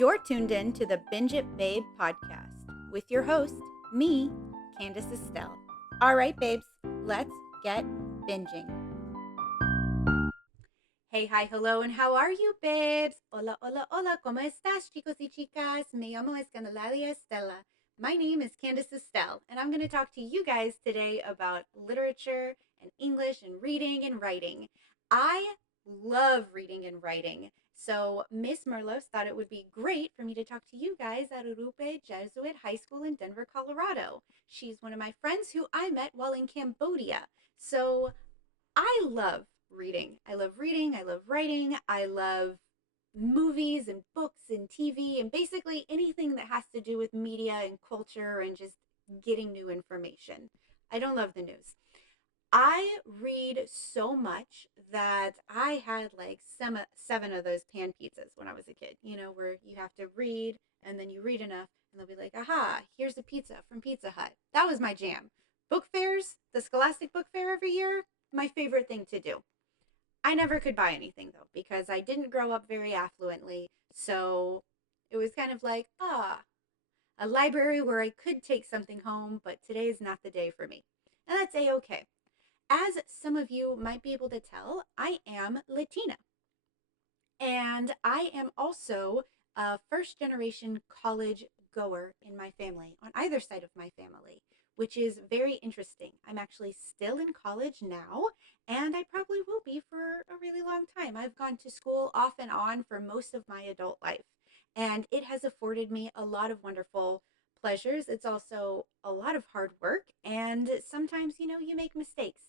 You're tuned in to the Binge It Babe podcast with your host, me, Candace Estelle. All right, babes, let's get binging. Hey, hi, hello, and how are you, babes? Hola, hola, hola, ¿cómo estás, chicos y chicas? Me llamo Escandalaria Estella. My name is Candace Estelle, and I'm going to talk to you guys today about literature and English and reading and writing. I love reading and writing. So Miss Merlos thought it would be great for me to talk to you guys at Urupe Jesuit High School in Denver, Colorado. She's one of my friends who I met while in Cambodia. So I love reading. I love reading. I love writing. I love movies and books and TV and basically anything that has to do with media and culture and just getting new information. I don't love the news. I read so much that I had like seven of those pan pizzas when I was a kid, where you have to read and then you read enough and they'll be like, aha, here's a pizza from Pizza Hut. That was my jam. Book fairs, the Scholastic Book Fair every year, my favorite thing to do. I never could buy anything though because I didn't grow up very affluently. So it was kind of like, a library where I could take something home, but today is not the day for me. And that's A-okay. As some of you might be able to tell, I am Latina. And I am also a first generation college goer in my family, on either side of my family, which is very interesting. I'm actually still in college now, and I probably will be for a really long time. I've gone to school off and on for most of my adult life, and it has afforded me a lot of wonderful pleasures. It's also a lot of hard work, and sometimes, you make mistakes,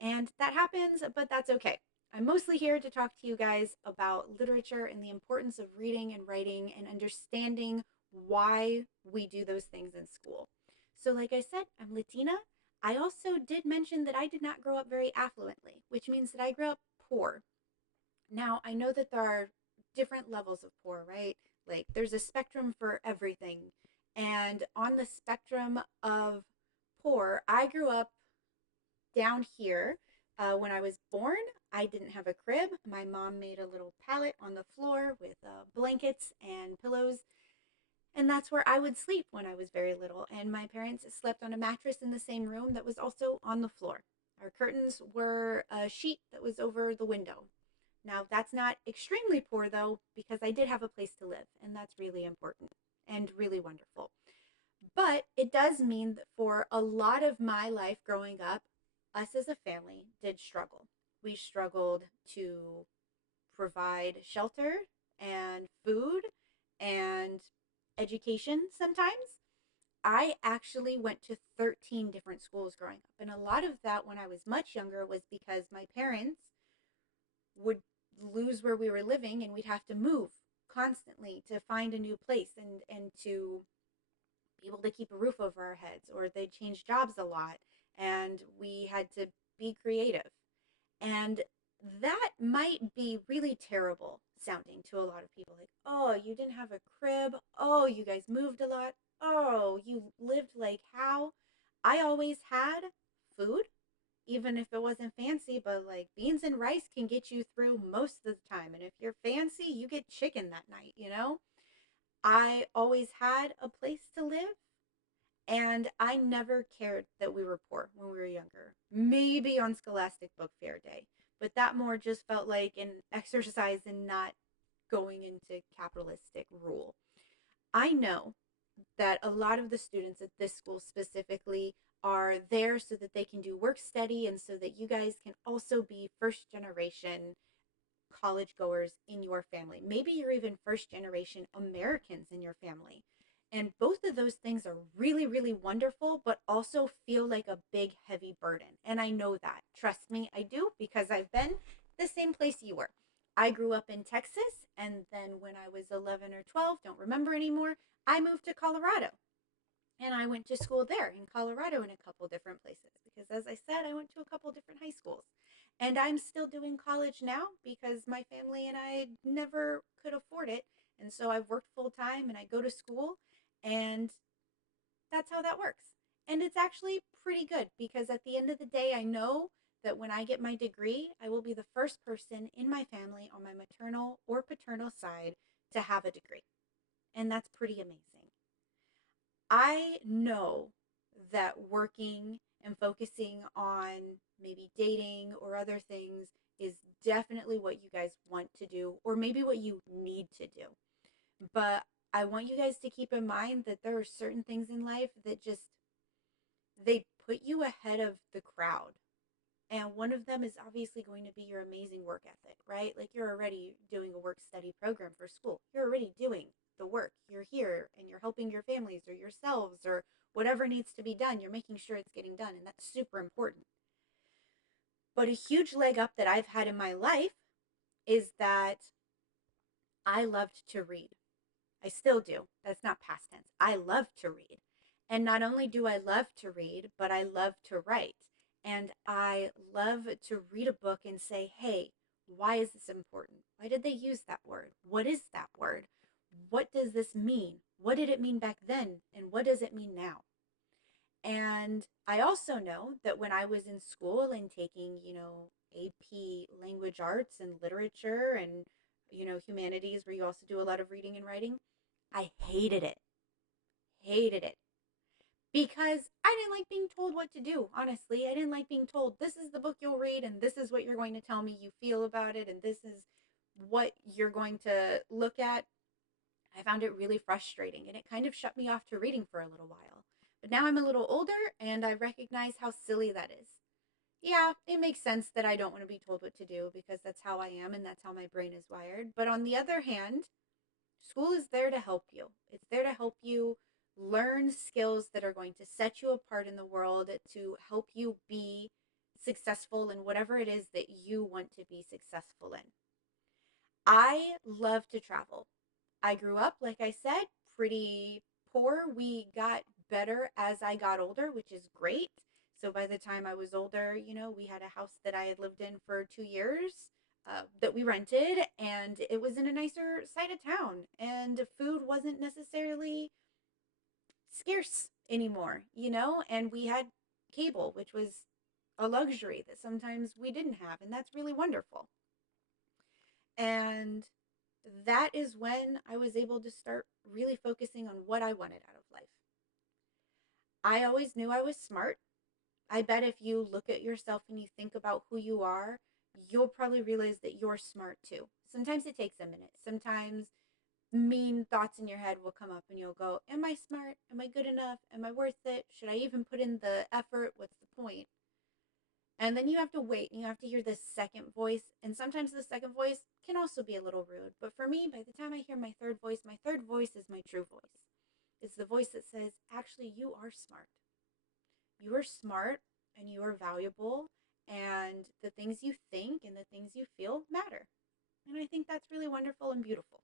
and that happens, but that's okay. I'm mostly here to talk to you guys about literature and the importance of reading and writing and understanding why we do those things in school. So, like I said, I'm Latina. I also did mention that I did not grow up very affluently, which means that I grew up poor. Now, I know that there are different levels of poor, right? Like, there's a spectrum for everything. And on the spectrum of poor, I grew up down here. When I was born, I didn't have a crib. My mom made a little pallet on the floor with blankets and pillows, and that's where I would sleep when I was very little. And my parents slept on a mattress in the same room that was also on the floor. Our curtains were a sheet that was over the window. Now, that's not extremely poor, though, because I did have a place to live, and that's really important and really wonderful. But it does mean that for a lot of my life growing up, us as a family did struggle. We struggled to provide shelter and food and education sometimes. I actually went to 13 different schools growing up. And a lot of that when I was much younger was because my parents would lose where we were living and we'd have to move constantly to find a new place and to be able to keep a roof over our heads, or they changed jobs a lot and we had to be creative. And that might be really terrible sounding to a lot of people, like, oh, you didn't have a crib, oh, you guys moved a lot, oh, you lived like how. I always had food, even if it wasn't fancy, but like beans and rice can get you through most of the time, and if you're fancy you get chicken that night. I always had a place to live, and I never cared that we were poor when we were younger. Maybe on Scholastic Book Fair Day, but that more just felt like an exercise in not going into capitalistic rule. I know that a lot of the students at this school specifically are there so that they can do work study and so that you guys can also be first generation college goers in your family. Maybe you're even first generation Americans in your family. And both of those things are really, really wonderful, but also feel like a big, heavy burden. And I know that. Trust me, I do, because I've been the same place you were. I grew up in Texas, and then when I was 11 or 12, don't remember anymore, I moved to Colorado. And I went to school there in Colorado in a couple different places because, as I said, I went to a couple different high schools. And I'm still doing college now because my family and I never could afford it. And so I've worked full time and I go to school, and that's how that works. And it's actually pretty good because at the end of the day, I know that when I get my degree, I will be the first person in my family on my maternal or paternal side to have a degree. And that's pretty amazing. I know that working and focusing on maybe dating or other things is definitely what you guys want to do, or maybe what you need to do. But I want you guys to keep in mind that there are certain things in life that just they put you ahead of the crowd. And one of them is obviously going to be your amazing work ethic, right? Like you're already doing a work study program for school. You're already doing the work. You're here and you're helping your families or yourselves or whatever needs to be done. You're making sure it's getting done. And that's super important. But a huge leg up that I've had in my life is that I loved to read. I still do. That's not past tense. I love to read. And not only do I love to read, but I love to write. And I love to read a book and say, hey, why is this important? Why did they use that word? What is that word? What does this mean? What did it mean back then? And what does it mean now? And I also know that when I was in school and taking, AP language arts and literature and, humanities, where you also do a lot of reading and writing, I hated it. Hated it. Because I didn't like being told what to do, honestly. I didn't like being told, this is the book you'll read, and this is what you're going to tell me you feel about it, and this is what you're going to look at. I found it really frustrating, and it kind of shut me off to reading for a little while. But now I'm a little older, and I recognize how silly that is. Yeah, it makes sense that I don't want to be told what to do because that's how I am and that's how my brain is wired. But on the other hand, school is there to help you. It's there to help you learn skills that are going to set you apart in the world, to help you be successful in whatever it is that you want to be successful in. I love to travel. I grew up, like I said, pretty poor. We got better as I got older, which is great. So by the time I was older, we had a house that I had lived in for 2 years, that we rented, and it was in a nicer side of town. And food wasn't necessarily scarce anymore, and we had cable, which was a luxury that sometimes we didn't have. And that's really wonderful. And that is when I was able to start really focusing on what I wanted out of life. I always knew I was smart. I bet if you look at yourself and you think about who you are, you'll probably realize that you're smart too. Sometimes it takes a minute. Sometimes mean thoughts in your head will come up and you'll go, am I smart? Am I good enough? Am I worth it? Should I even put in the effort? What's the point? And then you have to wait and you have to hear the second voice. And sometimes the second voice can also be a little rude. But for me, by the time I hear my third voice is my true voice. It's the voice that says, actually, you are smart. You are smart and you are valuable. And the things you think and the things you feel matter. And I think that's really wonderful and beautiful.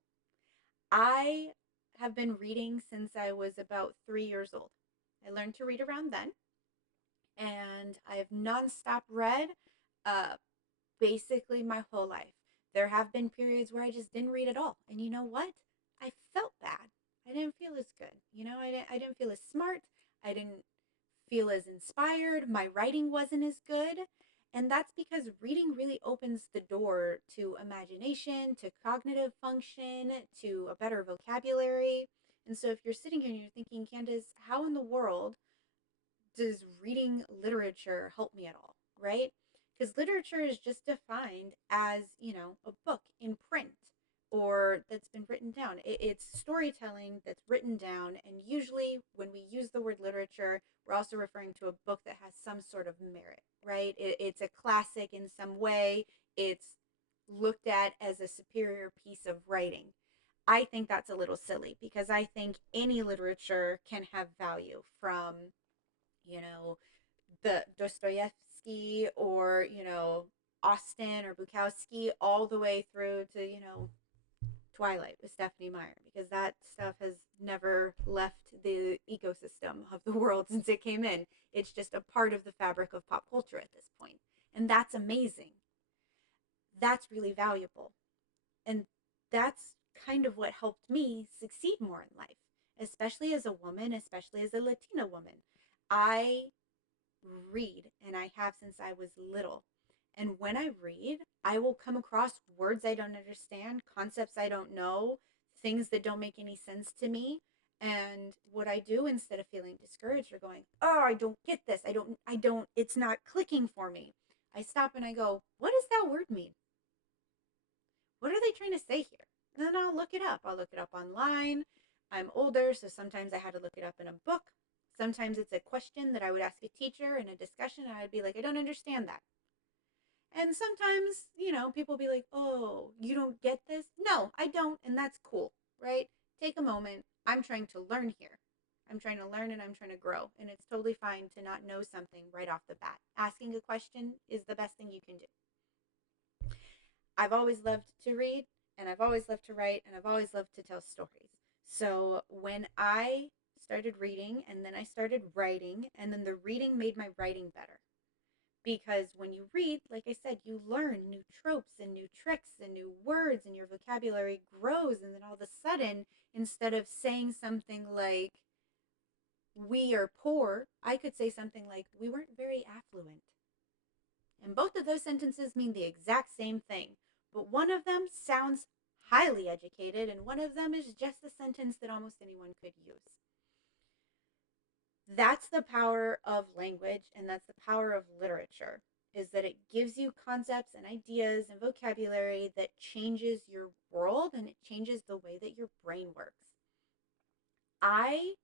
I have been reading since I was about 3 years old. I learned to read around then, and I've nonstop read uh, basically my whole life. There have been periods where I just didn't read at all. And you know what? I felt bad. I didn't feel as good. I didn't feel as smart. I didn't feel as inspired. My writing wasn't as good. And that's because reading really opens the door to imagination, to cognitive function, to a better vocabulary. And so if you're sitting here and you're thinking, Candace, how in the world does reading literature help me at all, right? Because literature is just defined as, a book in print or that's been written down. It's storytelling that's written down. And usually, when we use the word literature, we're also referring to a book that has some sort of merit, right? It's a classic in some way, it's looked at as a superior piece of writing. I think that's a little silly because I think any literature can have value, from you know, the Dostoevsky or, Austen or Bukowski, all the way through to, Twilight with Stephanie Meyer, because that stuff has never left the ecosystem of the world since it came in. It's just a part of the fabric of pop culture at this point. And that's amazing. That's really valuable. And that's kind of what helped me succeed more in life, especially as a woman, especially as a Latina woman. I read, and I have since I was little. And when I read, I will come across words I don't understand, concepts I don't know, things that don't make any sense to me. And what I do, instead of feeling discouraged or going, "Oh, I don't get this. I don't it's not clicking for me." I stop and I go, "What does that word mean? What are they trying to say here?" And then I'll look it up. I'll look it up online. I'm older, so sometimes I had to look it up in a book. Sometimes it's a question that I would ask a teacher in a discussion, and I'd be like, "I don't understand that." And sometimes, people be like, "Oh, you don't get this?" No, I don't, and that's cool, right? Take a moment. I'm trying to learn here. I'm trying to learn and I'm trying to grow, and it's totally fine to not know something right off the bat. Asking a question is the best thing you can do. I've always loved to read, and I've always loved to write, and I've always loved to tell stories. So when I started reading and then I started writing, and then the reading made my writing better. Because when you read, like I said, you learn new tropes and new tricks and new words, and your vocabulary grows. And then all of a sudden, instead of saying something like, "we are poor," I could say something like, "we weren't very affluent." And both of those sentences mean the exact same thing. But one of them sounds highly educated, and one of them is just a sentence that almost anyone could use. That's the power of language, and that's the power of literature, is that it gives you concepts and ideas and vocabulary that changes your world, and it changes the way that your brain works. I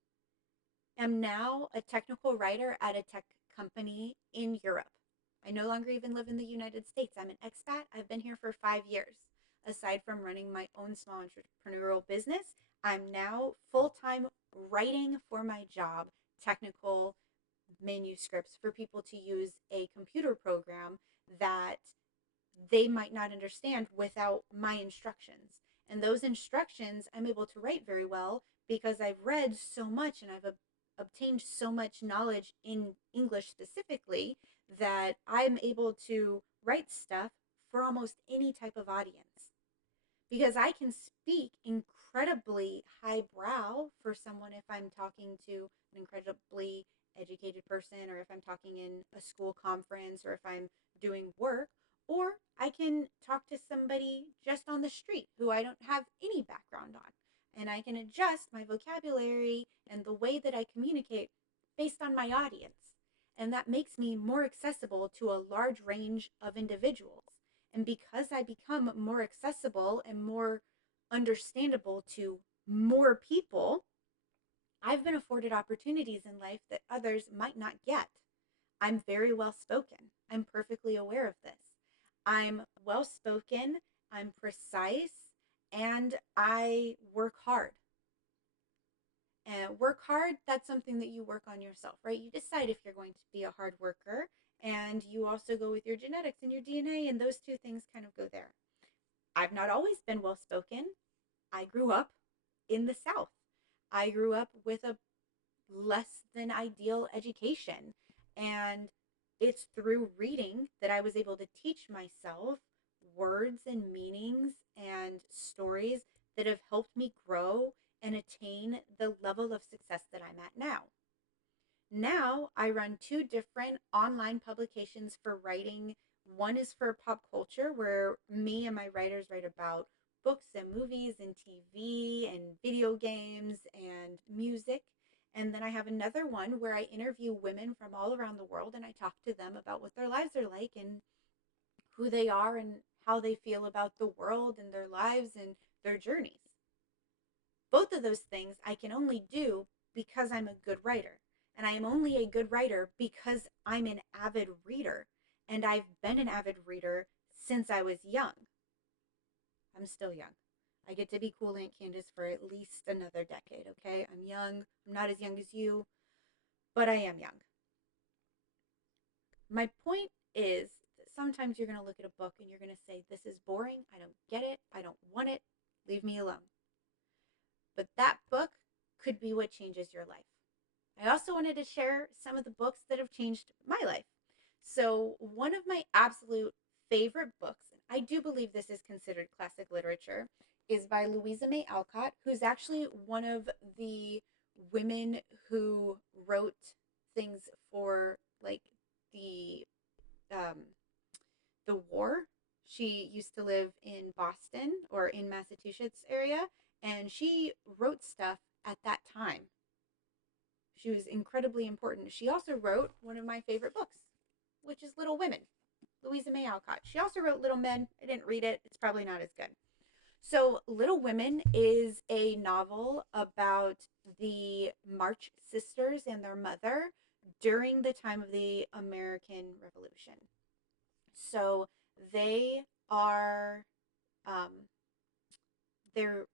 am now a technical writer at a tech company in Europe. I no longer even live in the United States. I'm an expat. I've been here for 5 years. Aside from running my own small entrepreneurial business, I'm now full time writing for my job technical manuscripts for people to use a computer program that they might not understand without my instructions. And those instructions I'm able to write very well because I've read so much and I've obtained so much knowledge in English specifically that I'm able to write stuff for almost any type of audience. Because I can speak incredibly highbrow for someone if I'm talking to an incredibly educated person, or if I'm talking in a school conference, or if I'm doing work, or I can talk to somebody just on the street who I don't have any background on. And I can adjust my vocabulary and the way that I communicate based on my audience. And that makes me more accessible to a large range of individuals. And because I become more accessible and more understandable to more people, I've been afforded opportunities in life that others might not get. I'm very well spoken. I'm perfectly aware of this. I'm well spoken, I'm precise, and I work hard. And work hard, that's something that you work on yourself, right? You decide if you're going to be a hard worker, and you also go with your genetics and your DNA, and those two things kind of go there. I've not always been well spoken. I grew up in the South. I grew up with a less than ideal education. And it's through reading that I was able to teach myself words and meanings and stories that have helped me grow and attain the level of success that I'm at now. Now I run two different online publications for writing. One is for pop culture, where me and my writers write about books and movies and TV and video games and music. And then I have another one where I interview women from all around the world and I talk to them about what their lives are like and who they are and how they feel about the world and their lives and their journeys. Both of those things I can only do because I'm a good writer. And I am only a good writer because I'm an avid reader. And I've been an avid reader since I was young. I'm still young. I get to be cool Aunt Candace for at least another decade, okay? I'm young. I'm not as young as you, but I am young. My point is that sometimes you're going to look at a book and you're going to say, "This is boring. I don't get it. I don't want it. Leave me alone." But that book could be what changes your life. I also wanted to share some of the books that have changed my life. So, one of my absolute favorite books, and I do believe this is considered classic literature, is by Louisa May Alcott, who's actually one of the women who wrote things for like the um, the war. She used to live in Boston or in Massachusetts area, and she wrote stuff at that time. She was incredibly important. She also wrote one of my favorite books, which is Little Women, Louisa May Alcott. She also wrote Little Men. I didn't read it. It's probably not as good. So, Little Women is a novel about the March sisters and their mother during the time of the American Revolution. So, they are um, they're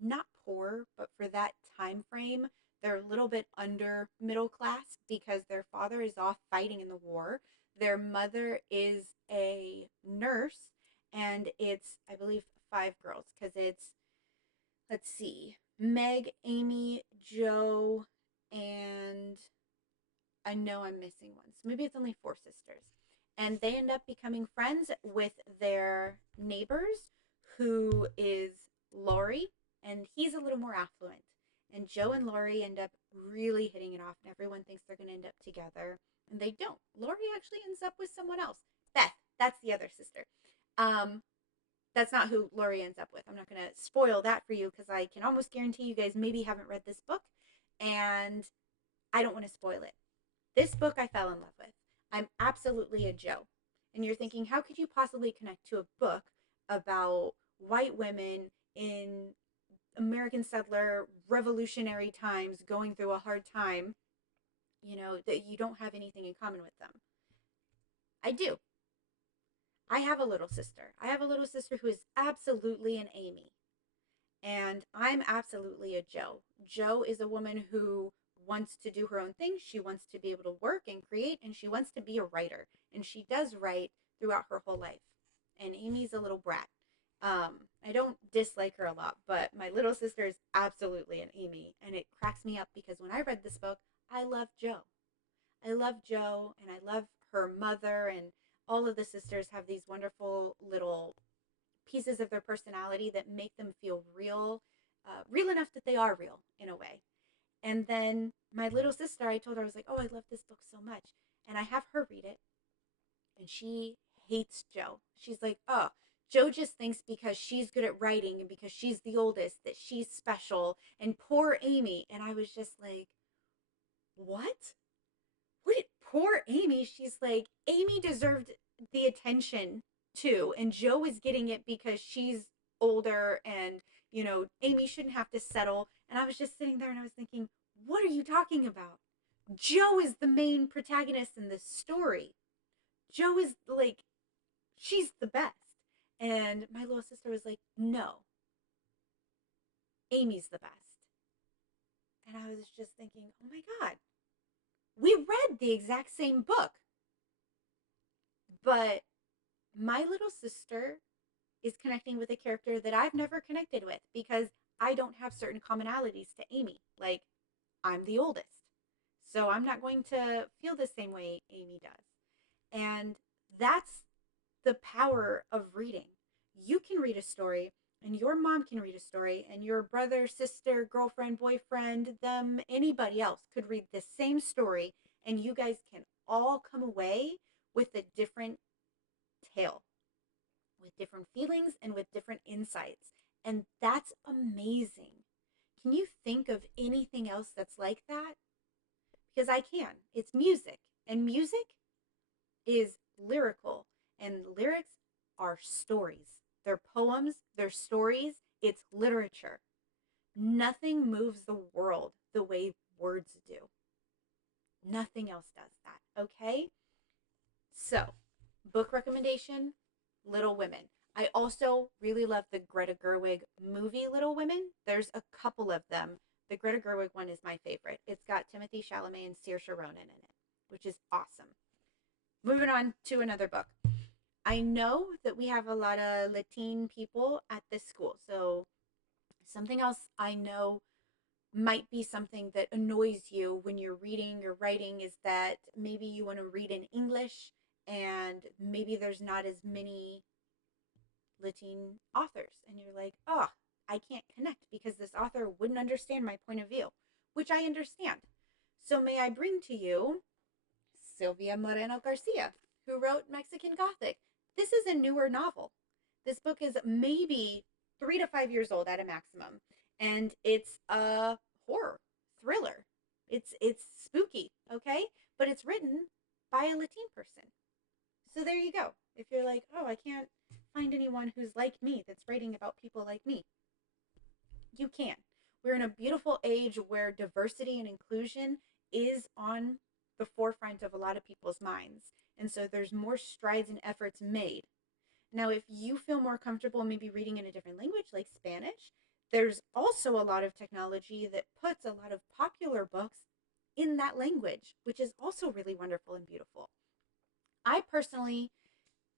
not poor, but for that time frame, they're a little bit under middle class because their father is off fighting in the war. Their mother is a nurse, and it's, I believe, five girls because it's, let's see, Meg, Amy, Joe, and I know I'm missing one. So maybe it's only four sisters. And they end up becoming friends with their neighbors, who is Laurie, and he's a little more affluent. And Joe and Laurie end up really hitting it off, and everyone thinks they're going to end up together. And they don't. Laurie actually ends up with someone else. Beth, that's the other sister. Um, that's not who Laurie ends up with. I'm not going to spoil that for you because I can almost guarantee you guys maybe haven't read this book, and I don't want to spoil it. This book I fell in love with. I'm absolutely a Joe. And you're thinking, how could you possibly connect to a book about white women in American settler revolutionary times going through a hard time, that you don't have anything in common with them? I do. I have a little sister. I have a little sister who is absolutely an Amy. And I'm absolutely a Joe. Joe is a woman who wants to do her own thing. She wants to be able to work and create, and she wants to be a writer. And she does write throughout her whole life. And Amy's a little brat. I don't dislike her a lot, but my little sister is absolutely an Amy. And it cracks me up because when I read this book, I love Joe. I love Joe, and I love her mother, and all of the sisters have these wonderful little pieces of their personality that make them feel real, real enough that they are real in a way. And then my little sister, I told her, I was like, oh, I love this book so much. And I have her read it, and she hates Joe. She's like, oh, Joe just thinks because she's good at writing and because she's the oldest that she's special, and poor Amy. And I was just like, what? What? Poor Amy. She's like, Amy deserved the attention too, and Joe is getting it because she's older, and Amy shouldn't have to settle. And I was just sitting there and I was thinking, what are you talking about? Joe is the main protagonist in this story. Joe is like, she's the best. And my little sister was like, no, Amy's the best. And I was just thinking, oh my God, we read the exact same book. But my little sister is connecting with a character that I've never connected with because I don't have certain commonalities to Amy. Like, I'm the oldest. So I'm not going to feel the same way Amy does. And that's the power of reading. You can read a story, and your mom can read a story, and your brother, sister, girlfriend, boyfriend, them, anybody else could read the same story, and you guys can all come away with a different tale, with different feelings and with different insights. And that's amazing. Can you think of anything else that's like that? Because I can. It's music. And music is lyrical. And lyrics are stories. They're poems, they're stories, it's literature. Nothing moves the world the way words do. Nothing else does that, okay? So, book recommendation, Little Women. I also really love the Greta Gerwig movie Little Women. There's a couple of them. The Greta Gerwig one is my favorite. It's got Timothée Chalamet and Saoirse Ronan in it, which is awesome. Moving on to another book. I know that we have a lot of Latin people at this school. So something else I know might be something that annoys you when you're reading or writing is that maybe you want to read in English and maybe there's not as many Latin authors. And you're like, oh, I can't connect because this author wouldn't understand my point of view, which I understand. So may I bring to you Sylvia Moreno Garcia, who wrote Mexican Gothic. This is a newer novel. This book is maybe 3 to 5 years old at a maximum, and it's a horror thriller. It's spooky, okay? But it's written by a Latin person. So there you go. If you're like, oh, I can't find anyone who's like me that's writing about people like me, you can. We're in a beautiful age where diversity and inclusion is on the forefront of a lot of people's minds. And so there's more strides and efforts made. Now, if you feel more comfortable maybe reading in a different language like Spanish, there's also a lot of technology that puts a lot of popular books in that language, which is also really wonderful and beautiful. I personally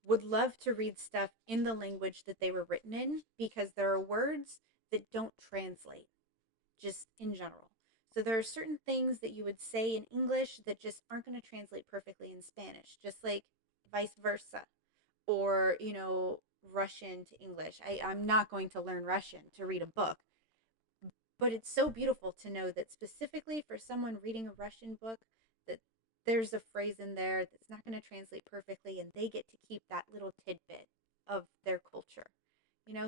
would love to read stuff in the language that they were written in because there are words that don't translate just in general. So there are certain things that you would say in English that just aren't going to translate perfectly in Spanish, just like vice versa. Or, Russian to English. I'm not going to learn Russian to read a book, but it's so beautiful to know that specifically for someone reading a Russian book, that there's a phrase in there that's not going to translate perfectly, and they get to keep that little tidbit of their culture.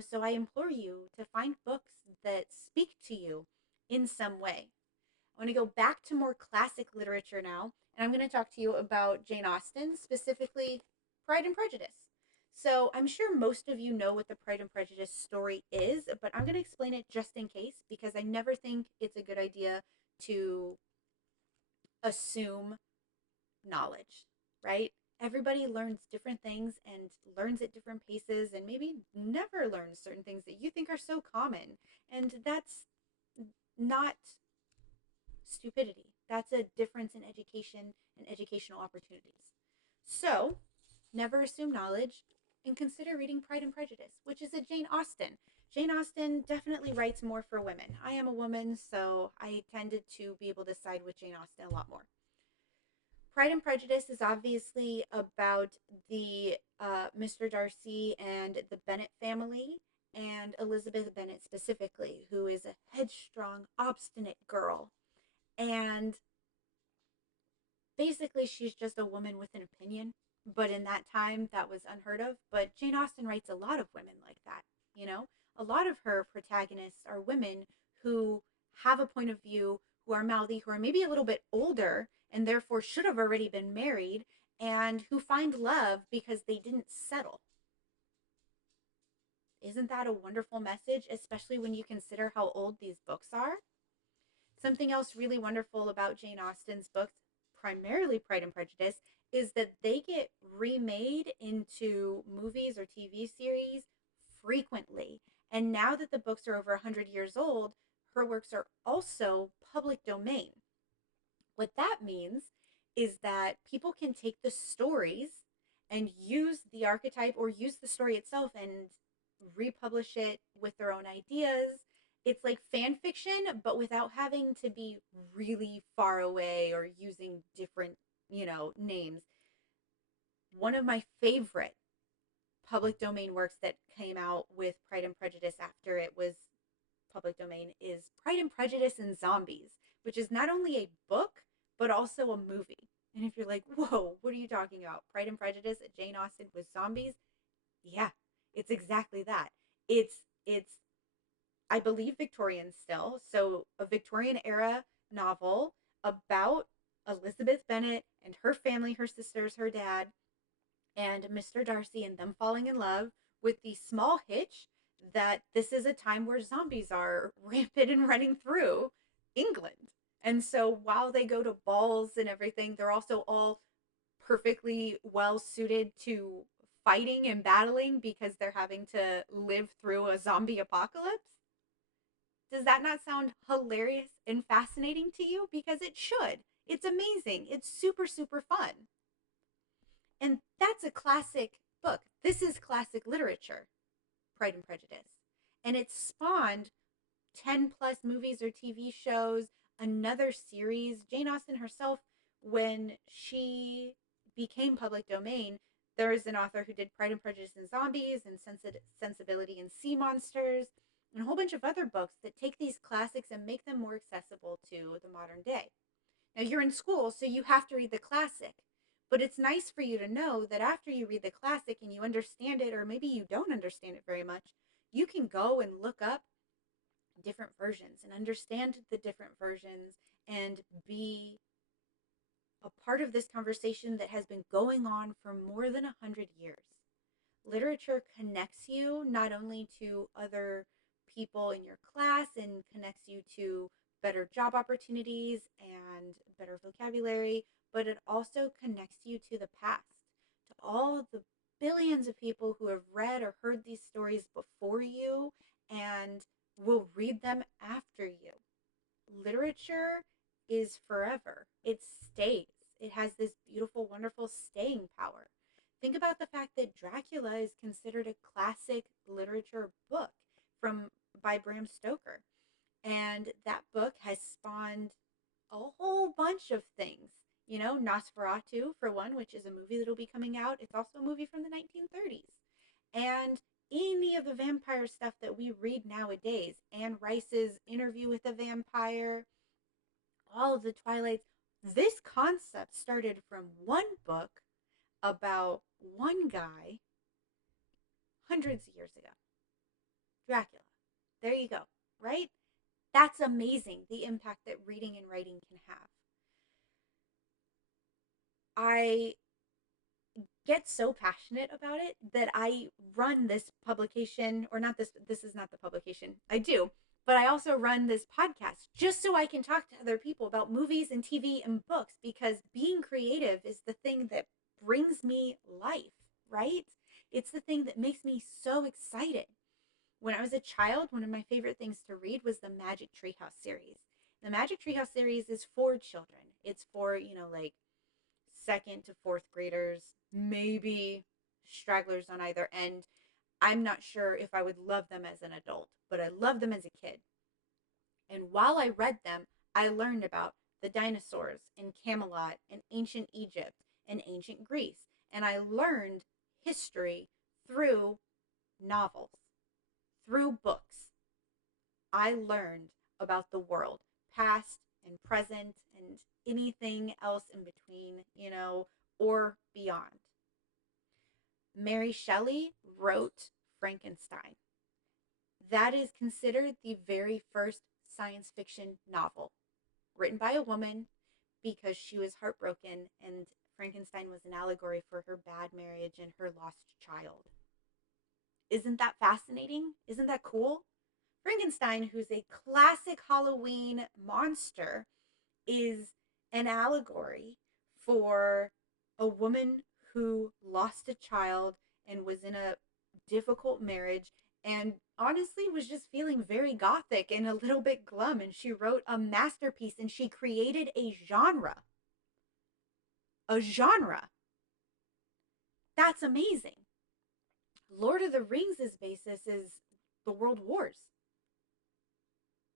So I implore you to find books that speak to you in some way. I want to go back to more classic literature now, and I'm going to talk to you about Jane Austen, specifically Pride and Prejudice. So I'm sure most of you know what the Pride and Prejudice story is, but I'm going to explain it just in case because I never think it's a good idea to assume knowledge, right? Everybody learns different things and learns at different paces and maybe never learns certain things that you think are so common. And that's not stupidity. That's a difference in education and educational opportunities. So, never assume knowledge and consider reading Pride and Prejudice, which is a Jane Austen. Jane Austen definitely writes more for women. I am a woman, so I tended to be able to side with Jane Austen a lot more. Pride and Prejudice is obviously about the Mr. Darcy and the Bennet family, and Elizabeth Bennet specifically, who is a headstrong, obstinate girl. And basically, she's just a woman with an opinion. But in that time, that was unheard of. But Jane Austen writes a lot of women like that. You know, a lot of her protagonists are women who have a point of view, who are mouthy, who are maybe a little bit older and therefore should have already been married, and who find love because they didn't settle. Isn't that a wonderful message, especially when you consider how old these books are? Something else really wonderful about Jane Austen's books, primarily Pride and Prejudice, is that they get remade into movies or TV series frequently. And now that the books are over 100 years old, her works are also public domain. What that means is that people can take the stories and use the archetype or use the story itself and republish it with their own ideas. It's like fan fiction, but without having to be really far away or using different, names. One of my favorite public domain works that came out with Pride and Prejudice after it was public domain is Pride and Prejudice and Zombies, which is not only a book, but also a movie. And if you're like, whoa, what are you talking about? Pride and Prejudice, Jane Austen with zombies? Yeah, it's exactly that. It's I believe Victorian still, so a Victorian era novel about Elizabeth Bennet and her family, her sisters, her dad, and Mr. Darcy and them falling in love with the small hitch that this is a time where zombies are rampant and running through England. And so while they go to balls and everything, they're also all perfectly well suited to fighting and battling because they're having to live through a zombie apocalypse. Does that not sound hilarious and fascinating to you? Because it should. It's amazing. It's super, super fun. And that's a classic book. This is classic literature, Pride and Prejudice. And it spawned 10 plus movies or TV shows, another series. Jane Austen herself, when she became public domain, there is an author who did Pride and Prejudice and Zombies and Sensibility and Sea Monsters and a whole bunch of other books that take these classics and make them more accessible to the modern day. Now, you're in school, so you have to read the classic, But it's nice for you to know that after you read the classic and you understand it, or maybe you don't understand it very much, you can go and look up different versions and understand the different versions and be a part of this conversation that has been going on for more than 100 years. Literature connects you not only to other people in your class and connects you to better job opportunities and better vocabulary, but it also connects you to the past, to all the billions of people who have read or heard these stories before you and will read them after you. Literature is forever. It stays. It has this beautiful, wonderful staying power. Think about the fact that Dracula is considered a classic literature book from by Bram Stoker. And that book has spawned a whole bunch of things. You know, Nosferatu, for one, which is a movie that'll be coming out. It's also a movie from the 1930s. And any of the vampire stuff that we read nowadays, Anne Rice's Interview with a Vampire, all of the Twilights, this concept started from one book about one guy hundreds of years ago. Dracula. There you go, right? That's amazing, the impact that reading and writing can have. I get so passionate about it that I run this publication, or not this, this is not the publication. I do, but I also run this podcast just so I can talk to other people about movies and TV and books, because being creative is the thing that brings me life, right? It's the thing that makes me so excited. When I was a child, one of my favorite things to read was the Magic Treehouse series. The Magic Treehouse series is for children. It's for, like second to fourth graders, maybe stragglers on either end. I'm not sure if I would love them as an adult, but I loved them as a kid. And while I read them, I learned about the dinosaurs in Camelot and ancient Egypt and ancient Greece. And I learned history through novels, through books. I learned about the world, past and present, and anything else in between, or beyond. Mary Shelley wrote Frankenstein. That is considered the very first science fiction novel written by a woman because she was heartbroken, and Frankenstein was an allegory for her bad marriage and her lost child. Isn't that fascinating? Isn't that cool? Frankenstein, who's a classic Halloween monster, is an allegory for a woman who lost a child and was in a difficult marriage and honestly was just feeling very gothic and a little bit glum. And she wrote a masterpiece and she created a genre. A genre. That's amazing. Lord of the Rings' basis is the World Wars.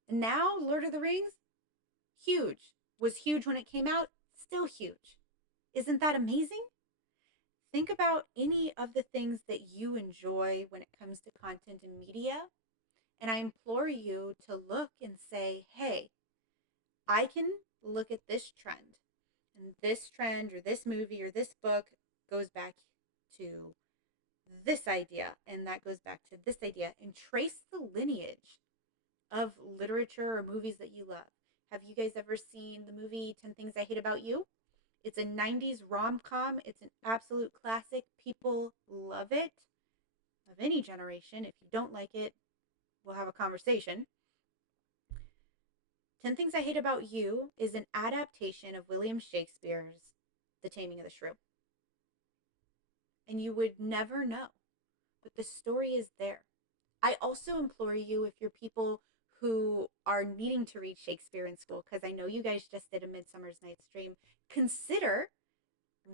Now, Lord of the Rings, huge. Was huge when it came out, still huge. Isn't that amazing? Think about any of the things that you enjoy when it comes to content and media. And I implore you to look and say, hey, I can look at this trend. And this trend or this movie or this book goes back to this idea. And that goes back to this idea. And trace the lineage of literature or movies that you love. Have you guys ever seen the movie 10 Things I Hate About You? It's a 90s rom-com. It's an absolute classic. People love it, of any generation. If you don't like it, we'll have a conversation. 10 Things I Hate About You is an adaptation of William Shakespeare's The Taming of the Shrew. And you would never know, but the story is there. I also implore you, if you're people who are needing to read Shakespeare in school, because I know you guys just did a Midsummer's Night's Dream, consider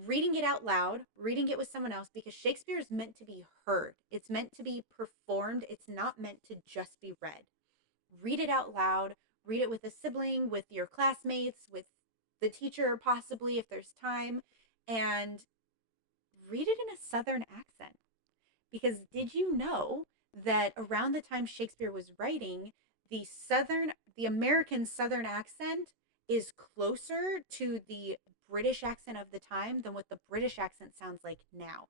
reading it out loud, reading it with someone else, because Shakespeare is meant to be heard. It's meant to be performed. It's not meant to just be read. Read it out loud. Read it with a sibling, with your classmates, with the teacher, possibly, if there's time, and read it in a Southern accent. Because did you know that around the time Shakespeare was writing, the American Southern accent is closer to the British accent of the time than what the British accent sounds like now,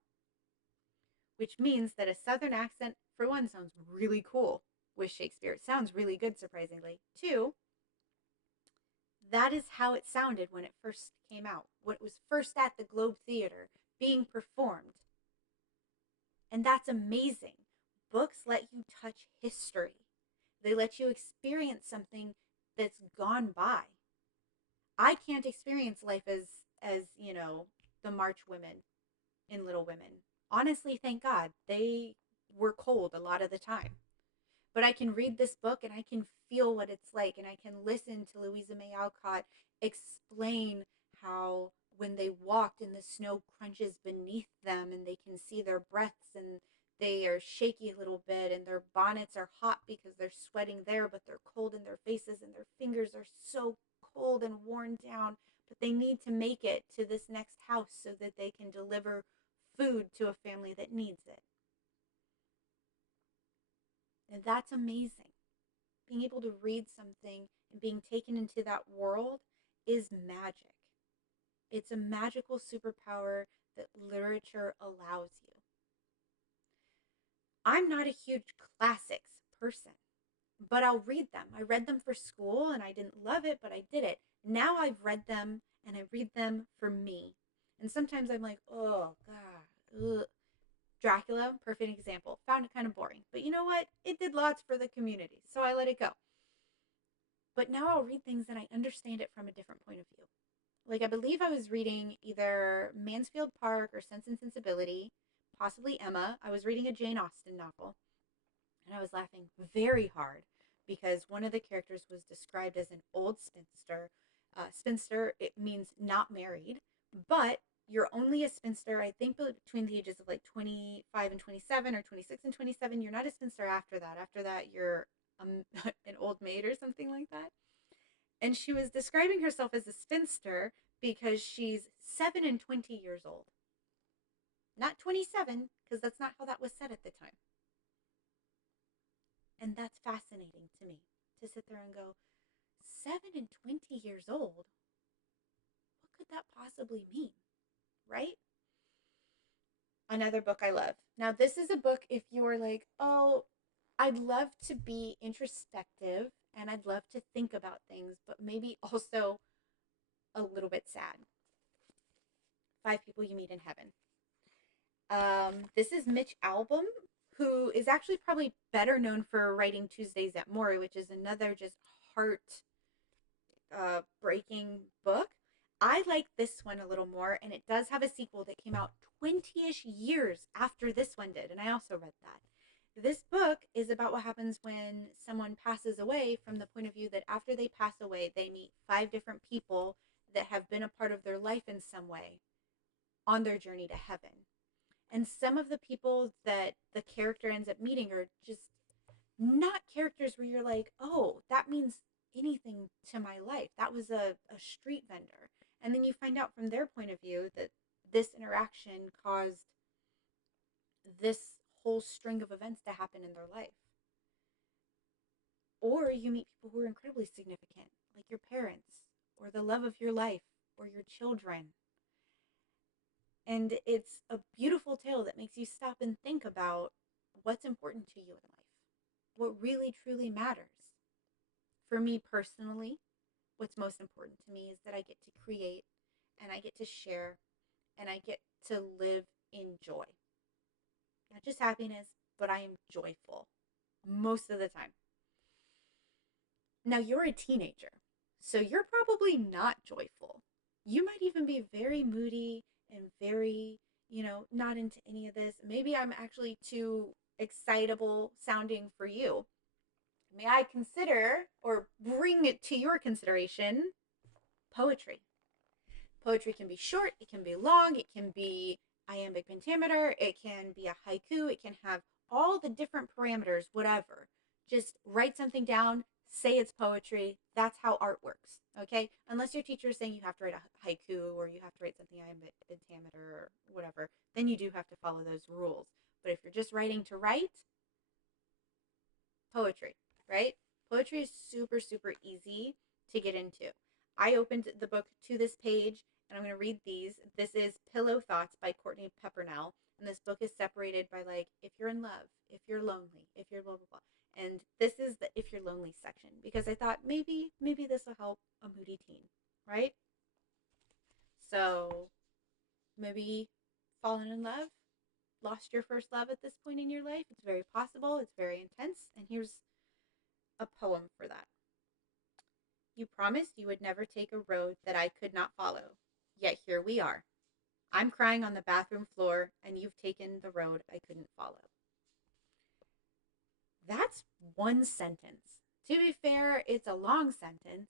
which means that a Southern accent, for one, sounds really cool with Shakespeare. It sounds really good, surprisingly. Two, that is how it sounded when it first came out, when it was first at the Globe Theater being performed. And that's amazing. Books let you touch history. They let you experience something that's gone by. I can't experience life as the March women in Little Women. Honestly, thank God. They were cold a lot of the time. But I can read this book and I can feel what it's like, and I can listen to Louisa May Alcott explain how when they walked and the snow crunches beneath them and they can see their breaths and they are shaky a little bit and their bonnets are hot because they're sweating there, but they're cold in their faces and their fingers are so cold and worn down, but they need to make it to this next house so that they can deliver food to a family that needs it. And that's amazing. Being able to read something and being taken into that world is magic. It's a magical superpower that literature allows you. I'm not a huge classics person, but I'll read them. I read them for school and I didn't love it, but I did it. Now I've read them and I read them for me. And sometimes I'm like, oh, God, ugh. Dracula, perfect example. Found it kind of boring. But you know what? It did lots for the community, so I let it go. But now I'll read things and I understand it from a different point of view. Like, I believe I was reading either Mansfield Park or Sense and Sensibility, possibly Emma. I was reading a Jane Austen novel, and I was laughing very hard because one of the characters was described as an old spinster. Spinster, it means not married, but you're only a spinster, I think, between the ages of like 25 and 27 or 26 and 27. You're not a spinster after that. After that, you're an old maid or something like that. And she was describing herself as a spinster because she's 7 and 20 years old. Not 27, because that's not how that was said at the time. And that's fascinating to me, to sit there and go, 7 and 20 years old? What could that possibly mean? Right? Another book I love. Now, this is a book if you're like, oh, I'd love to be introspective and I'd love to think about things, but maybe also a little bit sad. Five People You Meet in Heaven. This is Mitch Albom, who is actually probably better known for writing Tuesdays at Morrie, which is another just heart breaking book. I like this one a little more, and it does have a sequel that came out 20-ish years after this one did, and I also read that. This book is about what happens when someone passes away from the point of view that after they pass away, they meet 5 different people that have been a part of their life in some way on their journey to heaven. And some of the people that the character ends up meeting are just not characters where you're like, oh, that means anything to my life. That was a street vendor. And then you find out from their point of view that this interaction caused this whole string of events to happen in their life. Or you meet people who are incredibly significant, like your parents, or the love of your life, or your children. And it's a beautiful tale that makes you stop and think about what's important to you in life, what really truly matters. For me personally, what's most important to me is that I get to create and I get to share and I get to live in joy. Not just happiness, but I am joyful most of the time. Now, you're a teenager, so you're probably not joyful. You might even be very moody and very, not into any of this. Maybe I'm actually too excitable sounding for you. May I consider or bring it to your consideration poetry? Poetry can be short, it can be long, it can be iambic pentameter, it can be a haiku, it can have all the different parameters, whatever. Just write something down, say it's poetry. That's how art works, okay? Unless your teacher is saying you have to write a haiku or you have to write something iambic pentameter or whatever, then you do have to follow those rules. But if you're just writing to write, poetry, right? Poetry is super, super easy to get into. I opened the book to this page and I'm going to read these. This is Pillow Thoughts by Courtney Peppernell. And this book is separated by like if you're in love, if you're lonely, if you're blah blah blah. And this is the if you're lonely section because I thought maybe this will help a moody teen, right? So maybe fallen in love, lost your first love at this point in your life. It's very possible. It's very intense. And here's a poem for that. You promised you would never take a road that I could not follow. Yet here we are. I'm crying on the bathroom floor, and you've taken the road I couldn't follow. That's one sentence. To be fair, it's a long sentence.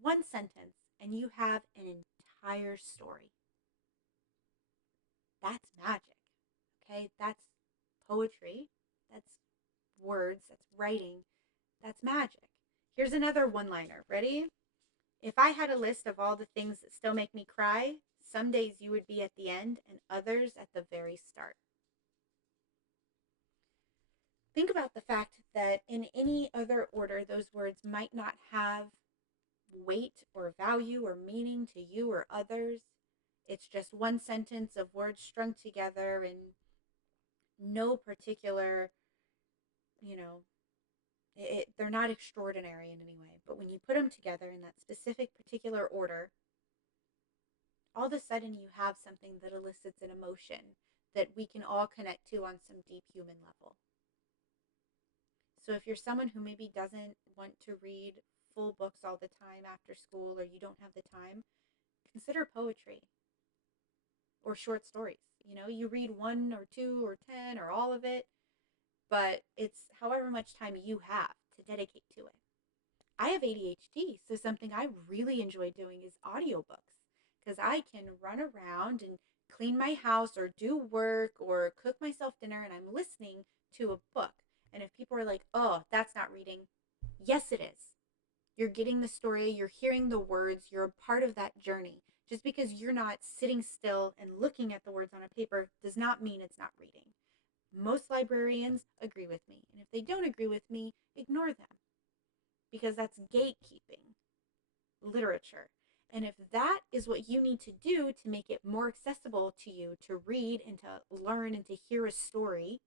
One sentence, and you have an entire story. That's magic. Okay? That's poetry. That's words. That's writing. That's magic. Here's another one liner. Ready? If I had a list of all the things that still make me cry, some days you would be at the end and others at the very start. Think about the fact that in any other order, those words might not have weight or value or meaning to you or others. It's just one sentence of words strung together in no particular, you know, they're not extraordinary in any way. But when you put them together in that specific particular order, all of a sudden you have something that elicits an emotion that we can all connect to on some deep human level. So if you're someone who maybe doesn't want to read full books all the time after school or you don't have the time, consider poetry or short stories. You know, you read one or two or 10 or all of it, but it's however much time you have to dedicate to it. I have ADHD, so something I really enjoy doing is audiobooks because I can run around and clean my house or do work or cook myself dinner and I'm listening to a book. And if people are like, oh, that's not reading, yes, it is. You're getting the story, you're hearing the words, you're a part of that journey. Just because you're not sitting still and looking at the words on a paper does not mean it's not reading. Most librarians agree with me. And if they don't agree with me, ignore them because that's gatekeeping literature. And if that is what you need to do to make it more accessible to you to read and to learn and to hear a story,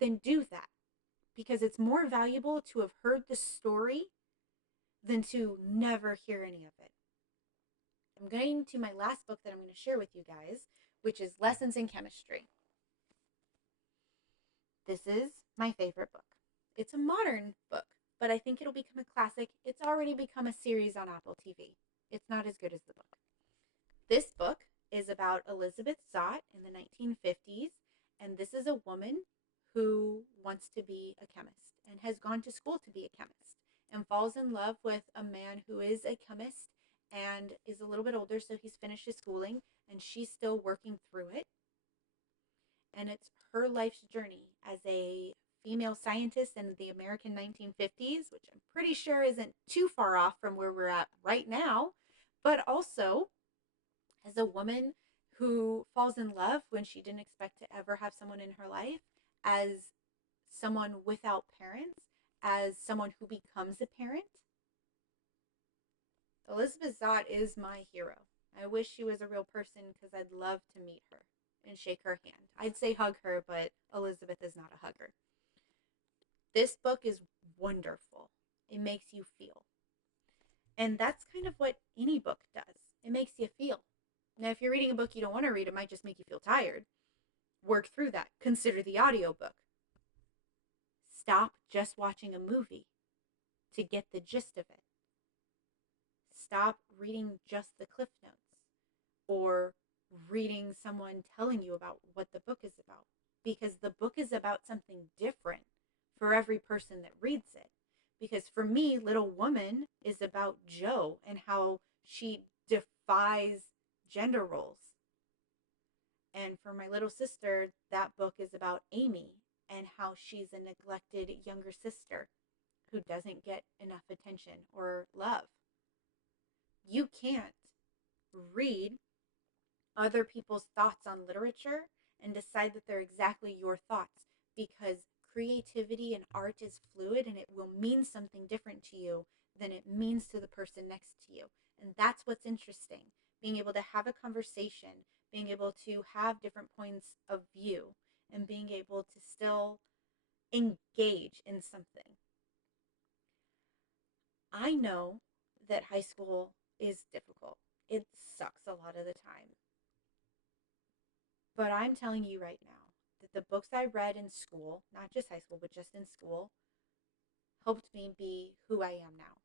then do that because it's more valuable to have heard the story than to never hear any of it. I'm going to my last book that I'm going to share with you guys, which is Lessons in Chemistry. This is my favorite book. It's a modern book, but I think it'll become a classic. It's already become a series on Apple TV. It's not as good as the book. This book is about Elizabeth Zott in the 1950s, and this is a woman who wants to be a chemist and has gone to school to be a chemist and falls in love with a man who is a chemist and is a little bit older, so he's finished his schooling and she's still working through it. And it's her life's journey as a female scientist in the American 1950s, which I'm pretty sure isn't too far off from where we're at right now, but also as a woman who falls in love when she didn't expect to ever have someone in her life, as someone without parents, as someone who becomes a parent. Elizabeth Zott is my hero. I wish she was a real person because I'd love to meet her and shake her hand. I'd say hug her, but Elizabeth is not a hugger. This book is wonderful. It makes you feel. And that's kind of what any book does. It makes you feel. Now, if you're reading a book you don't want to read, it might just make you feel tired. Work through that. Consider the audiobook. Stop just watching a movie to get the gist of it. Stop reading just the cliff notes or reading someone telling you about what the book is about, because the book is about something different for every person that reads it. Because for me, Little Woman is about Jo and how she defies gender roles. And for my little sister, that book is about Amy and how she's a neglected younger sister who doesn't get enough attention or love. You can't read other people's thoughts on literature and decide that they're exactly your thoughts, because creativity and art is fluid and it will mean something different to you than it means to the person next to you. And that's what's interesting. Being able to have a conversation, being able to have different points of view, and being able to still engage in something. I know that high school is difficult. It sucks a lot of the time. But I'm telling you right now that the books I read in school, not just high school, but just in school, helped me be who I am now.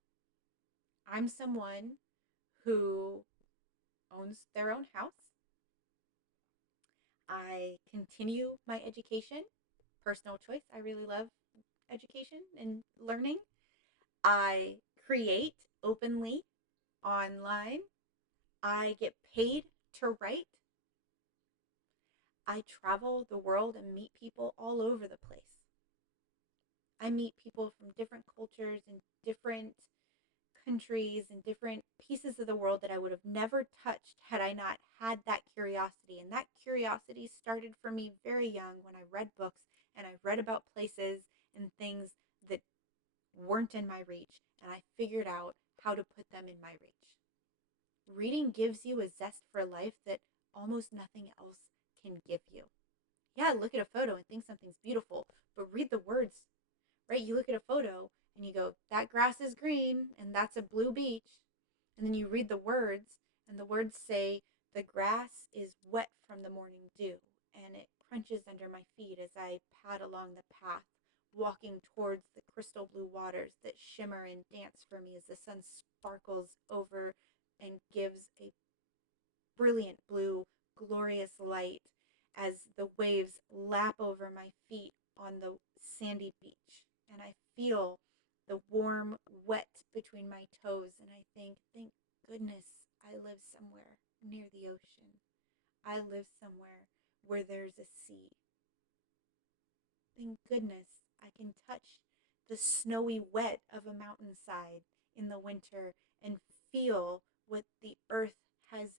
I'm someone who owns their own house. I continue my education, personal choice. I really love education and learning. I create openly online. I get paid to write. I travel the world and meet people all over the place. I meet people from different cultures and different countries and different pieces of the world that I would have never touched had I not had that curiosity. And that curiosity started for me very young when I read books and I read about places and things that weren't in my reach, and I figured out how to put them in my reach. Reading gives you a zest for life that almost nothing else can give you. Yeah, look at a photo and think something's beautiful, but read the words, right? You look at a photo and you go, that grass is green and that's a blue beach. And then you read the words, and the words say, the grass is wet from the morning dew, and it crunches under my feet as I pad along the path, walking towards the crystal blue waters that shimmer and dance for me as the sun sparkles over and gives a brilliant blue, glorious light as the waves lap over my feet on the sandy beach. And I feel the warm wet between my toes. And I think, thank goodness I live somewhere near the ocean. I live somewhere where there's a sea. Thank goodness I can touch the snowy wet of a mountainside in the winter and feel what the earth has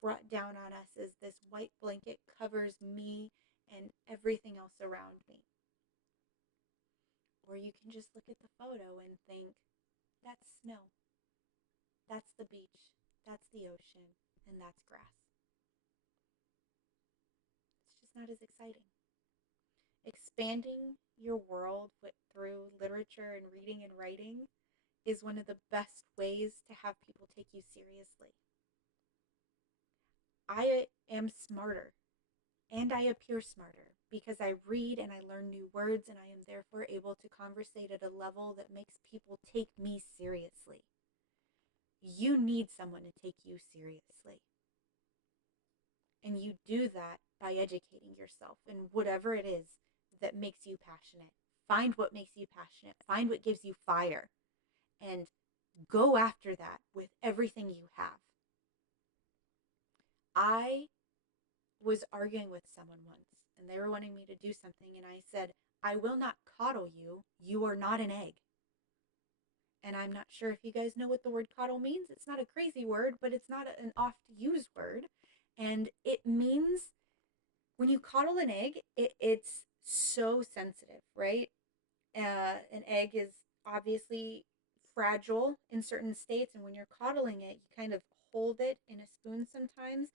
brought down on us as this white blanket covers me and everything else around me. Or you can just look at the photo and think, that's snow, that's the beach, that's the ocean, and that's grass. It's just not as exciting. Expanding your world through literature and reading and writing is one of the best ways to have people take you seriously. I am smarter and I appear smarter because I read and I learn new words, and I am therefore able to conversate at a level that makes people take me seriously. You need someone to take you seriously. And you do that by educating yourself in whatever it is that makes you passionate. Find what makes you passionate, find what gives you fire, and go after that with everything you have. I was arguing with someone once, and they were wanting me to do something, and I said, I will not coddle you. You are not an egg. And I'm not sure if you guys know what the word coddle means. It's not a crazy word, but it's not an oft used word. And it means when you coddle an egg, it's so sensitive, right? An egg is obviously fragile in certain states, and when you're coddling it, you kind of hold it in a spoon sometimes.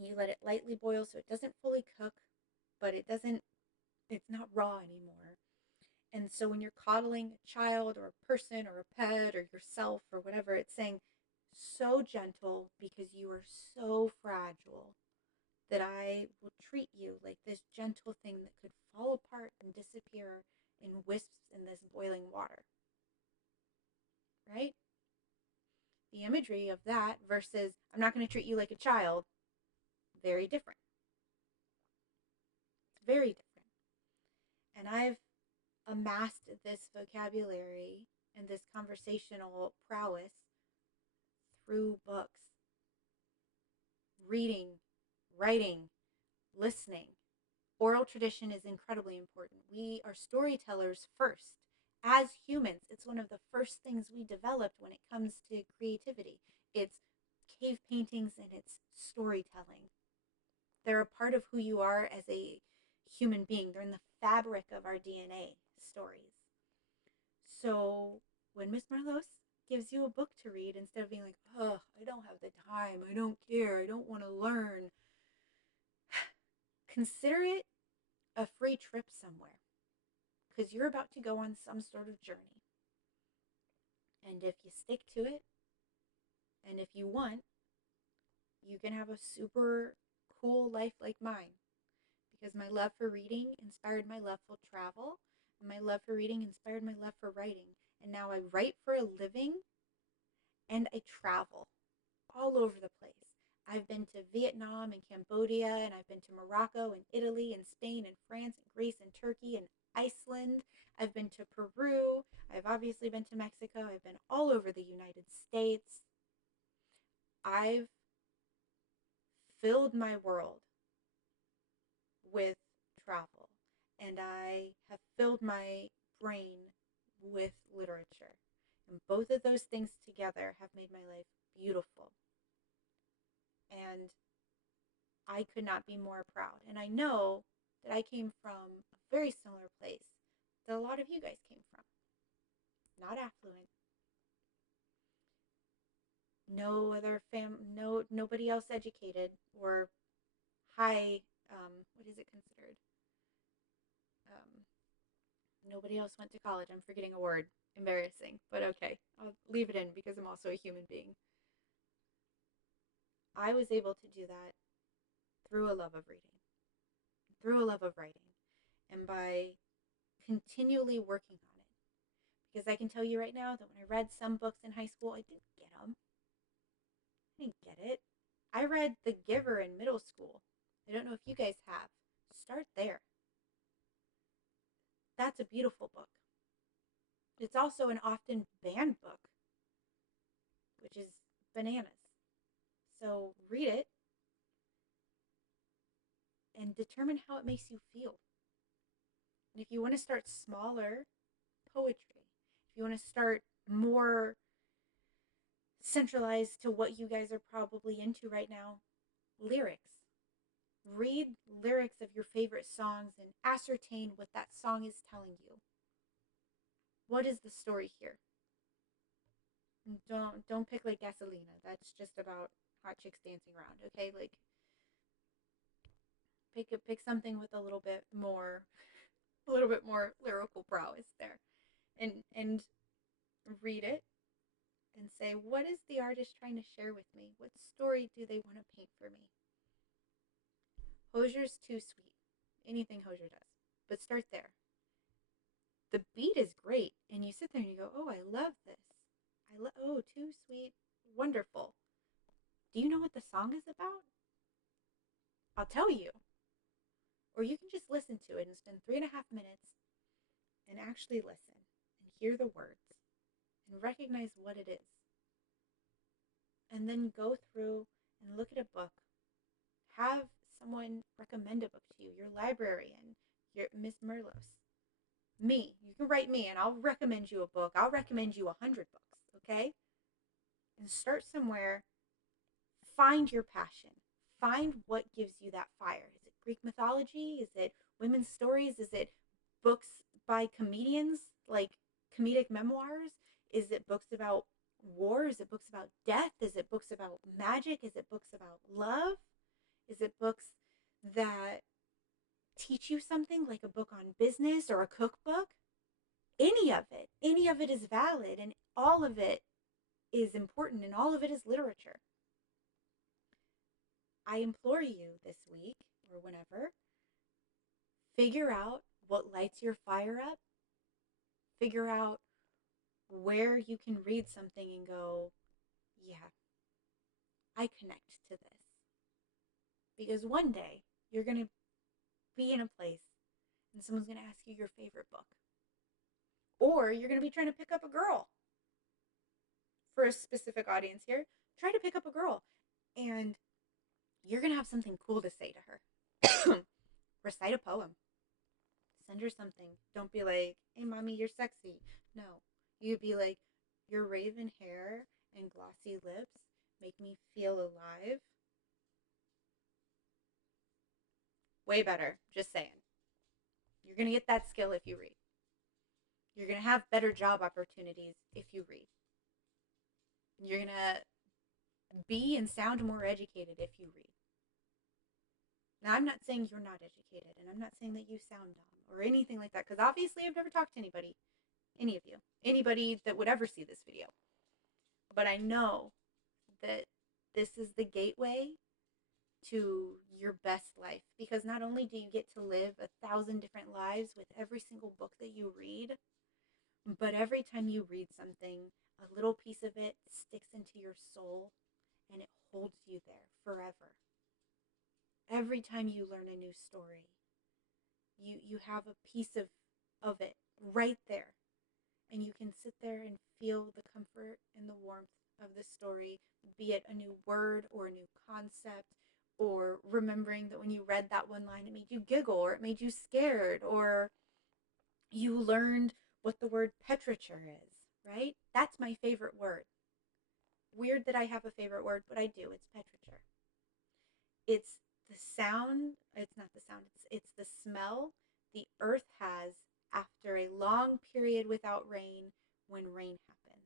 You let it lightly boil so it doesn't fully cook, but it's not raw anymore. And so when you're coddling a child or a person or a pet or yourself or whatever, it's saying, so gentle because you are so fragile that I will treat you like this gentle thing that could fall apart and disappear in wisps in this boiling water. Right? The imagery of that versus I'm not going to treat you like a child, very different. It's very different. And I've amassed this vocabulary and this conversational prowess through books, reading, writing, listening. Oral tradition is incredibly important. We are storytellers first. As humans, it's one of the first things we developed when it comes to creativity. It's cave paintings and it's storytelling. They're a part of who you are as a human being. They're in the fabric of our DNA stories. So when Miss Marlos gives you a book to read instead of being like, oh, I don't have the time, I don't care, I don't want to learn. Consider it a free trip somewhere because you're about to go on some sort of journey. And if you stick to it, and if you want, you can have a super cool life like mine. Because my love for reading inspired my love for travel, and my love for reading inspired my love for writing. And now I write for a living and I travel all over the place. I've been to Vietnam and Cambodia, and I've been to Morocco and Italy and Spain and France and Greece and Turkey and Iceland. I've been to Peru. I've obviously been to Mexico. I've been all over the United States. I've filled my world with travel, and I have filled my brain with literature. And both of those things together have made my life beautiful. And I could not be more proud. And I know that I came from a very similar place that a lot of you guys came from. Not affluent. No other nobody else educated or high, what is it considered? Um, Nobody else went to college. I'm forgetting a word. Embarrassing, but okay. I'll leave it in because I'm also a human being. I was able to do that through a love of reading, through a love of writing, and by continually working on it. Because I can tell you right now that when I read some books in high school, I didn't get them. I didn't get it. I read The Giver in middle school. I don't know if you guys have. Start there. That's a beautiful book. It's also an often banned book, which is bananas. So read it and determine how it makes you feel. And if you want to start smaller, poetry. If you want to start more centralized to what you guys are probably into right now, lyrics. Read lyrics of your favorite songs and ascertain what that song is telling you. What is the story here? Don't pick like Gasolina. That's just about hot chicks dancing around, okay? Like pick something with a little bit more lyrical prowess there. And read it and say, what is the artist trying to share with me? What story do they want to paint for me? Hosier's too sweet. Anything Hosier does. But start there. The beat is great, and you sit there and you go, oh, I love this. Oh, too sweet. Wonderful. Do you know what the song is about? I'll tell you. Or you can just listen to it and spend 3.5 minutes and actually listen and hear the words and recognize what it is. And then go through and look at a book. Have someone recommend a book to you, your librarian, your Miss Merlos. Me. You can write me and I'll recommend you a book. I'll recommend you 100 books, okay? And start somewhere. Find your passion. Find what gives you that fire. Is it Greek mythology? Is it women's stories? Is it books by comedians, like comedic memoirs? Is it books about war? Is it books about death? Is it books about magic? Is it books about love? Is it books that teach you something, like a book on business or a cookbook? Any of it is valid, and all of it is important, and all of it is literature. I implore you this week or whenever, figure out what lights your fire up. Figure out where you can read something and go, yeah, I connect to this. Because one day you're going to be in a place and someone's going to ask you your favorite book. Or you're going to be trying to pick up a girl. For a specific audience here, try to pick up a girl and you're going to have something cool to say to her. Recite a poem. Send her something. Don't be like, hey, mommy, you're sexy. No. You'd be like, your raven hair and glossy lips make me feel alive. Way better. Just saying. You're going to get that skill if you read. You're going to have better job opportunities if you read. You're going to be and sound more educated if you read. Now, I'm not saying you're not educated, and I'm not saying that you sound dumb or anything like that, because obviously I've never talked to anybody, any of you, anybody that would ever see this video. But I know that this is the gateway to your best life, because not only do you get to live 1,000 different lives with every single book that you read, but every time you read something, a little piece of it sticks into your soul and it holds you there forever. Every time you learn a new story, you have a piece of it right there, and you can sit there and feel the comfort and the warmth of the story, be it a new word or a new concept, or remembering that when you read that one line it made you giggle or it made you scared, or you learned what the word petriture is, right? That's my favorite word. Weird that I have a favorite word, but I do. It's petriture. It's the sound, it's not the sound, it's the smell the earth has after a long period without rain when rain happens.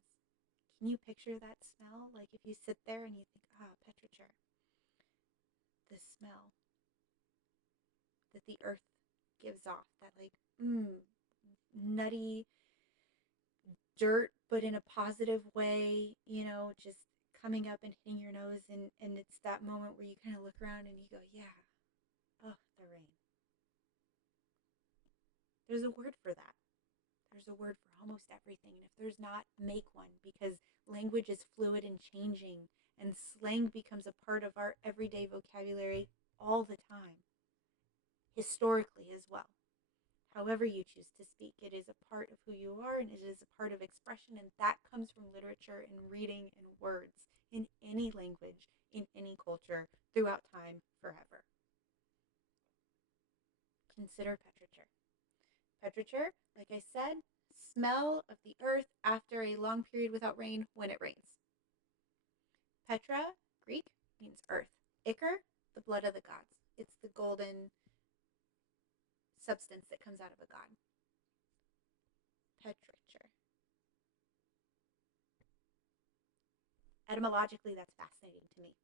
Can you picture that smell? Like if you sit there and you think, petriture, the smell that the earth gives off, that like, nutty dirt, but in a positive way, just coming up and hitting your nose. And it's that moment where you kind of look around and you go, yeah, oh, the rain. There's a word for that. There's a word for almost everything. And if there's not, make one, because language is fluid and changing, and slang becomes a part of our everyday vocabulary all the time, historically as well. However you choose to speak, it is a part of who you are, and it is a part of expression, and that comes from literature and reading and words in any language, in any culture, throughout time, forever. Consider petriture. Petriture, like I said, smell of the earth after a long period without rain when it rains. Petra, Greek, means earth. Ichor, the blood of the gods. It's the golden substance that comes out of a god. Petriture. Etymologically, that's fascinating to me.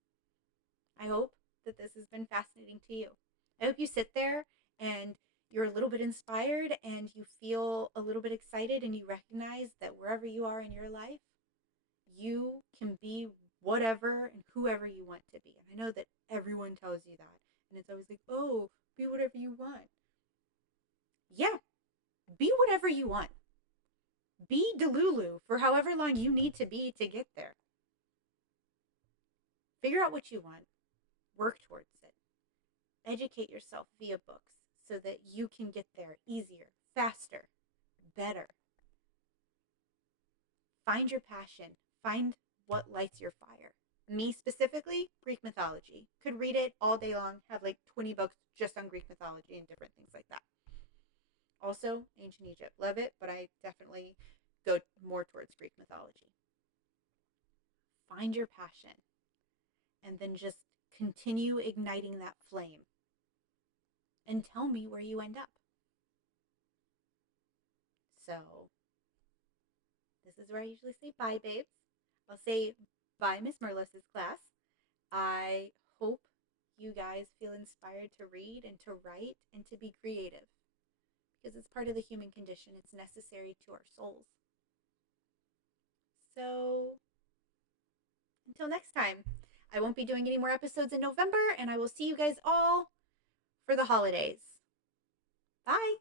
I hope that this has been fascinating to you. I hope you sit there and you're a little bit inspired and you feel a little bit excited, and you recognize that wherever you are in your life, you can be whatever and whoever you want to be. And I know that everyone tells you that. And it's always like, oh, be whatever you want. Yeah, be whatever you want. Be Delulu for however long you need to be to get there. Figure out what you want. Work towards it. Educate yourself via books so that you can get there easier, faster, better. Find your passion. Find what lights your fire. Me specifically, Greek mythology. Could read it all day long, have like 20 books just on Greek mythology and different things like that. Also, ancient Egypt. Love it, but I definitely go more towards Greek mythology. Find your passion and then just continue igniting that flame and tell me where you end up. So, this is where I usually say bye, babes. I'll say bye, Miss Merlis's class. I hope you guys feel inspired to read and to write and to be creative, because it's part of the human condition. It's necessary to our souls. So, until next time, I won't be doing any more episodes in November, and I will see you guys all for the holidays. Bye.